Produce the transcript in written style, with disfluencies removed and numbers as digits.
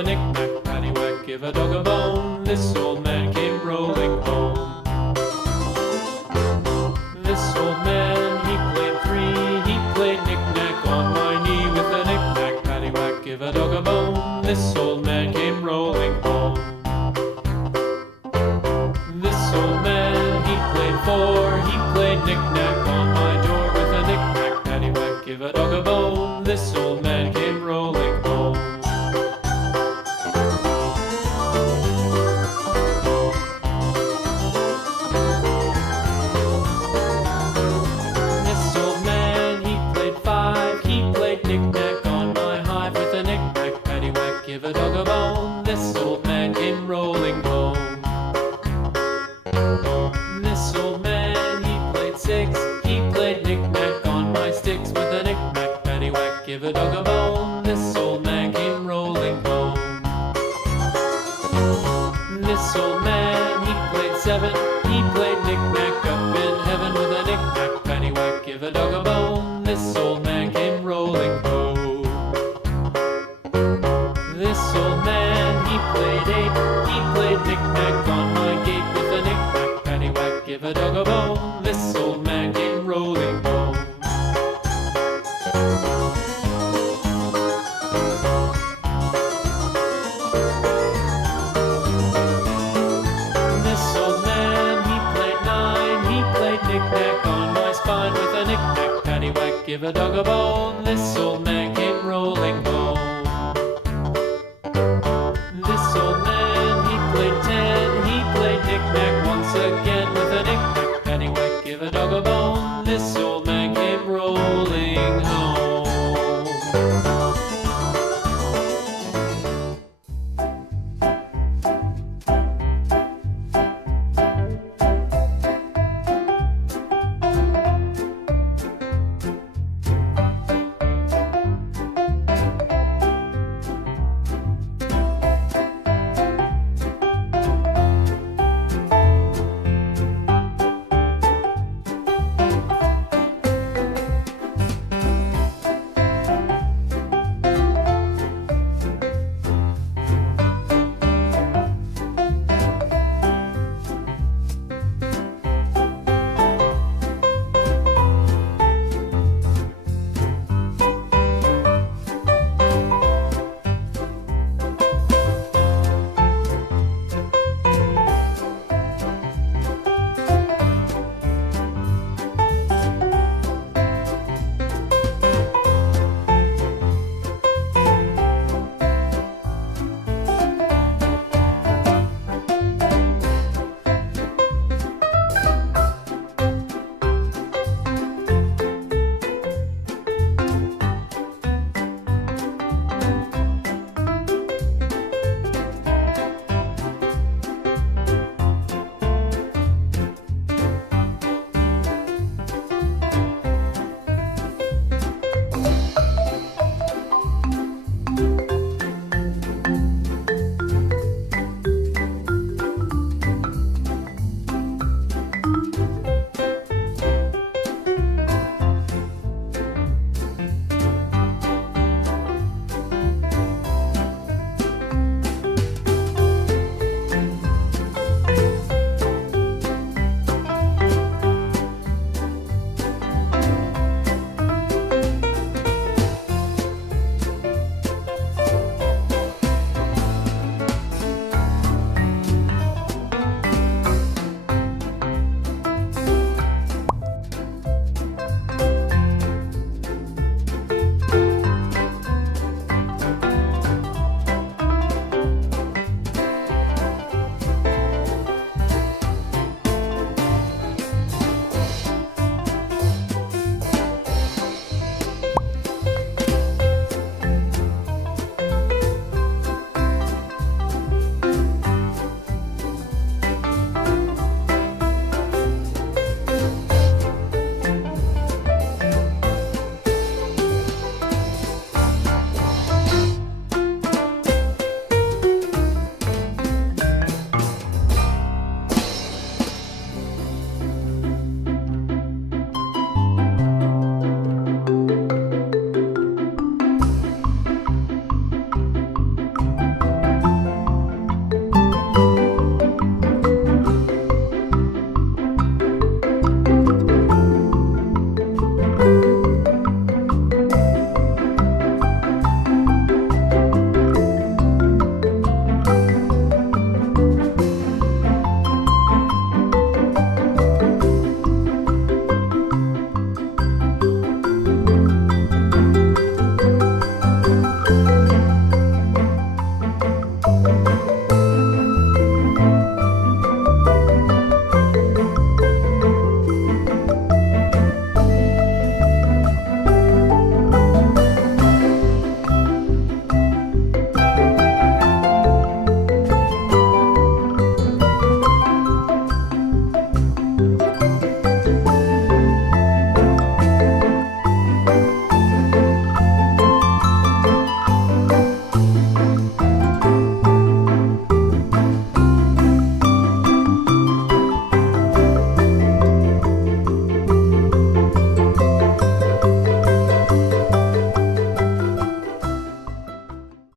a knick-knack, paddywhack, give a dog a bone. This old man came rolling home. This old man, he played three. He played knick-knack on my knee with a knick-knack, paddywhack, give a dog a bone. This old man came rolling home. This old man, he played four. He played knick-knack on my door with a knick-knack, paddywhack, give a dog a bone. This old man came rolling home. This old man, he played five. He played knick-knack on my hive with a knick-knack, paddywhack, give a dog a bone. This old man came rolling home. This old man, he played six. He played knick-knack on my sticks with a knick-knack, paddywhack, give a dog a bone. This old man came rolling home. This old man, he played seven. He played knick-knack up in heaven with a knick-knack, paddywhack, give a dog a bone. This old man came rolling home. This old man, he played eight. He played knick-knack on my gate with a knick-knack, paddywhack, give a dog a bone. This old man came rolling home. This old man, he played nine. He played knick-knack on my spine with a knick-knack, paddywhack, give a dog a bone. This